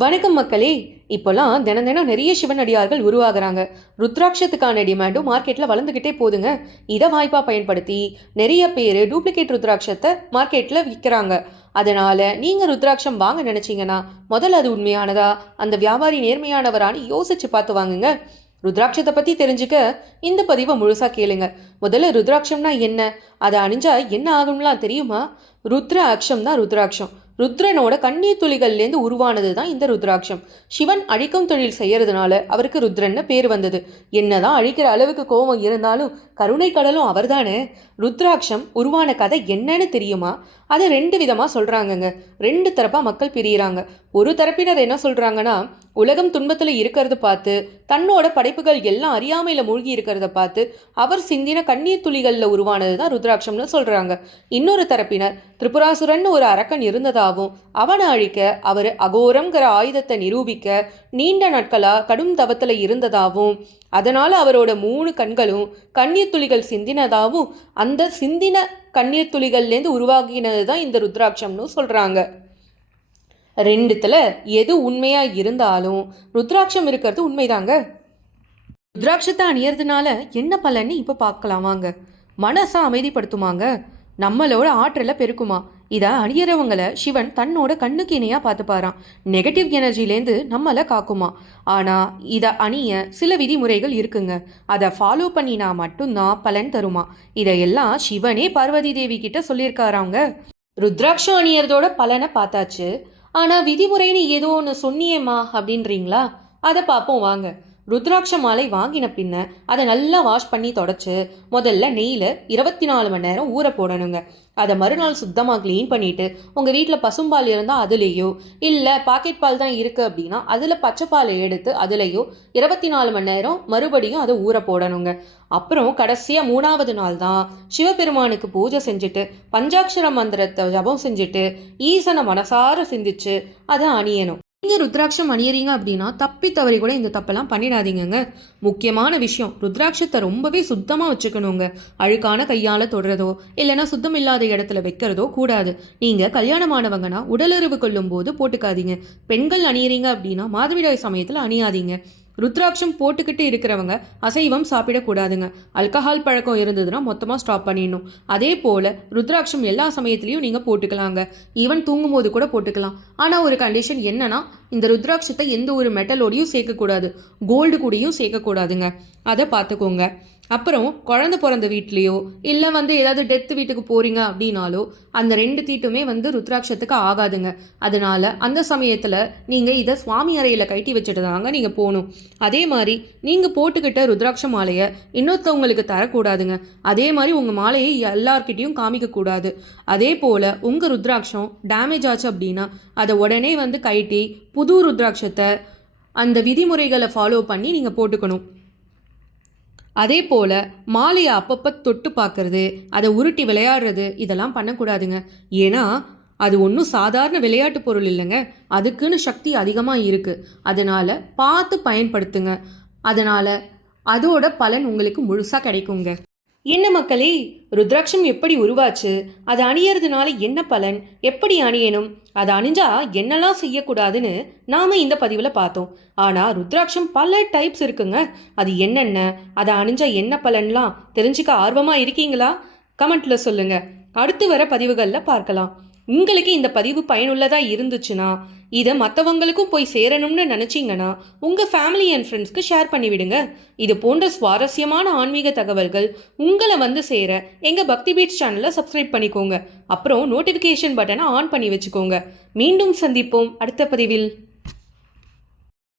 வணக்கம் மக்களே. இப்போல்லாம் தினம் தினம் நிறைய சிவனடியார்கள் உருவாகிறாங்க. ருத்ராட்சத்துக்கான டிமாண்டும் மார்க்கெட்டில் வளர்ந்துக்கிட்டே போதுங்க. இதை வாய்ப்பாக பயன்படுத்தி நிறைய பேர் டூப்ளிகேட் ருத்ராட்சத்தை மார்க்கெட்டில் விற்கிறாங்க. அதனால் நீங்கள் ருத்ராட்சம் வாங்க நினச்சிங்கன்னா முதல்ல அது உண்மையானதா, அந்த வியாபாரி நேர்மையானவரான்னு யோசிச்சு பார்த்து வாங்குங்க. ருத்ராட்சத்தை பற்றி தெரிஞ்சுக்க இந்த பதிவை முழுசாக கேளுங்க. முதல்ல ருத்ராட்சம்னா என்ன, அதை அணிஞ்சா என்ன ஆகும்லாம் தெரியுமா? ருத்ராட்சம் தான் ருத்ராட்சம். ருத்ரனோட கண்ணீர் துளிகள்லேருந்து உருவானது தான் இந்த ருத்ராட்சம். சிவன் அழிக்கும் தொழில் செய்யறதுனால அவருக்கு ருத்ரன்னு பேர் வந்தது. என்னதான் அழிக்கிற அளவுக்கு கோபம் இருந்தாலும் கருணை கடலும் அவர்தானே. ருத்ராட்சம் உருவான கதை என்னன்னு தெரியுமா? அதை ரெண்டு விதமாக சொல்கிறாங்கங்க. ரெண்டு தரப்பாக மக்கள் பிரியிறாங்க. ஒரு தரப்பினர் என்ன சொல்கிறாங்கன்னா, உலகம் துன்பத்தில் இருக்கிறத பார்த்து தன்னோட படைப்புகள் எல்லாம் அறியாமையில் மூழ்கி இருக்கிறத பார்த்து அவர் சிந்தின கண்ணீர் துளிகளில் உருவானது தான் ருத்ராட்சம்னு சொல்கிறாங்க. இன்னொரு தரப்பினர் திரிபுராசுரன் ஒரு அரக்கன் இருந்ததாகவும் அவனை அழிக்க அவர் அகோரம்ங்கிற ஆயுதத்தை நிரூபிக்க நீண்ட நாட்களாக கடும் தவத்தில் இருந்ததாகவும் அதனால் அவரோட 3 கண்களும் கண்ணீர் துளிகள் சிந்தினதாகவும் அந்த சிந்தின கண்ணீர் துளிகள்லேருந்து உருவாகினது தான் இந்த ருத்ராட்சம்னு சொல்கிறாங்க. ரெண்டுத்துல எது உண்மையா இருந்தாலும் ருத்ராட்சம் இருக்கிறது உண்மைதாங்க. ருத்ராட்சத்தை அணியறதுனால என்ன பலன்னு இப்போ பார்க்கலாம் வாங்க. மனசை அமைதிப்படுத்துமாங்க, நம்மளோட ஆற்றலை பெருக்குமா. இதை அணியறவங்களை சிவன் தன்னோட கண்ணுக்கு இணையாக பார்த்துப்பாராம். நெகட்டிவ் எனர்ஜிலேருந்து நம்மளை காக்குமா. ஆனால் இதை அணிய சில விதிமுறைகள் இருக்குங்க. அதை ஃபாலோ பண்ணினா மட்டும்தான் பலன் தருமா. இதையெல்லாம் சிவனே பார்வதி தேவி கிட்ட சொல்லியிருக்காராங்க. ருத்ராட்சம் அணியறதோட பலனை பார்த்தாச்சு. ஆனால் விதிமுறைன்னு ஏதோ ஒன்று சொன்னியேம்மா அப்படின்றீங்களா? அதை பார்ப்போம் வாங்க. ருத்ராட்ச மாலை வாங்கின பின்ன அதை நல்லா வாஷ் பண்ணி தொடச்சி முதல்ல நெய்யில் 24 மணி நேரம் ஊற போடணுங்க. அதை மறுநாள் சுத்தமாக க்ளீன் பண்ணிவிட்டு உங்கள் வீட்டில் பசும்பால் இருந்தால் அதுலேயோ, இல்லை பாக்கெட் பால் தான் இருக்குது அப்படின்னா அதில் பச்சைப்பாலை எடுத்து அதுலேயோ 24 மணி நேரம் மறுபடியும் அதை ஊற போடணுங்க. அப்புறம் கடைசியாக 3ஆவது நாள் தான் சிவபெருமானுக்கு பூஜை செஞ்சுட்டு பஞ்சாட்சர மந்திரத்தை ஜபம் செஞ்சுட்டு ஈசனை மனசார சிந்திச்சு அதை அணியணும். நீங்கள் ருத்ராட்சம் அணியறீங்க அப்படின்னா தப்பி தவறி கூட இந்த தப்பெல்லாம் பண்ணிடாதீங்க. முக்கியமான விஷயம், ருத்ராட்சத்தை ரொம்பவே சுத்தமாக வச்சுக்கணுங்க. அழுக்கான கையால் தொடுறதோ இல்லைனா சுத்தம் இல்லாத இடத்துல வைக்கிறதோ கூடாது. நீங்கள் கல்யாணமானவங்கன்னா உடலுறவு கொள்ளும் போது போட்டுக்காதீங்க. பெண்கள் அணியறீங்க அப்படின்னா மாதவிடாய் சமயத்தில் அணியாதீங்க. ருத்ராட்சம் போட்டுக்கிட்டு இருக்கிறவங்க அசைவம் சாப்பிடக்கூடாதுங்க. ஆல்கஹால் பழக்கம் இருந்ததுன்னா மொத்தமாக ஸ்டாப் பண்ணிடணும். அதே போல் ருத்ராட்சம் எல்லா சமயத்துலையும் நீங்கள் போட்டுக்கலாங்க. ஈவன் தூங்கும் போது கூட போட்டுக்கலாம். ஆனால் ஒரு கண்டிஷன் என்னன்னா, இந்த ருத்ராட்சத்தை எந்த ஒரு மெட்டலோடையும் சேர்க்கக்கூடாது, கோல்டு கூடயும் சேர்க்கக்கூடாதுங்க. அதை பார்த்துக்கோங்க. அப்புறம் குழந்தை பிறந்த வீட்லேயோ இல்லை ஏதாவது டெத்து வீட்டுக்கு போகிறீங்க அப்படின்னாலோ அந்த 2 தீட்டுமே ருத்ராட்சத்துக்கு ஆகாதுங்க. அதனால் அந்த சமயத்தில் நீங்கள் இதை சுவாமி அறையில் கட்டி வச்சுட்டு தாங்க நீங்கள் போகணும். அதே மாதிரி நீங்கள் போட்டுக்கிட்ட ருத்ராட்ச மாலையை இன்னொருத்தவங்களுக்கு தரக்கூடாதுங்க. அதே மாதிரி உங்கள் மாலையை எல்லார்கிட்டையும் காமிக்கக்கூடாது. அதே போல் உங்கள் ருத்ராட்சம் டேமேஜ் ஆச்சு அப்படின்னா அதை உடனே கட்டி புது ருத்ராட்சத்தை அந்த விதிமுறைகளை ஃபாலோ பண்ணி நீங்கள் போட்டுக்கணும். அதே போல் மாலையை அப்பப்போ தொட்டு பார்க்கறது, அதை உருட்டி விளையாடுறது இதெல்லாம் பண்ணக்கூடாதுங்க. ஏன்னா அது ஒன்றும் சாதாரண விளையாட்டு பொருள் இல்லைங்க. அதுக்குன்னு சக்தி அதிகமாக இருக்குது. அதனால் பார்த்து பயன்படுத்துங்க. அதனால் அதோட பலன் உங்களுக்கு முழுசாக கிடைக்குங்க. என்ன மக்களே, ருத்ராட்சம் எப்படி உருவாச்சு, அதை அணியறதுனால என்ன பலன், எப்படி அணியணும், அதை அணிஞ்சா என்னெல்லாம் செய்யக்கூடாதுன்னு நாம் இந்த பதிவில் பார்த்தோம். ஆனால் ருத்ராட்சம் பல டைப்ஸ் இருக்குங்க. அது என்னென்ன, அதை அணிஞ்சா என்ன பலன்லாம் தெரிஞ்சுக்க ஆர்வமாக இருக்கீங்களா? கமெண்ட்டில் சொல்லுங்கள். அடுத்து வர பதிவுகளில் பார்க்கலாம். உங்களுக்கு இந்த பதிவு பயனுள்ளதாக இருந்துச்சுன்னா இதை மற்றவங்களுக்கும் போய் சேரணும்னு நினச்சிங்கன்னா உங்கள் ஃபேமிலி அண்ட் ஃப்ரெண்ட்ஸ்க்கு ஷேர் பண்ணிவிடுங்க. இது போன்ற சுவாரஸ்யமான ஆன்மீக தகவல்கள் உங்களை சேர எங்கள் பக்தி பீட்ஸ் சேனலை சப்ஸ்கிரைப் பண்ணிக்கோங்க. அப்புறம் நோட்டிஃபிகேஷன் பட்டனை ஆன் பண்ணி வச்சுக்கோங்க. மீண்டும் சந்திப்போம் அடுத்த பதிவில்.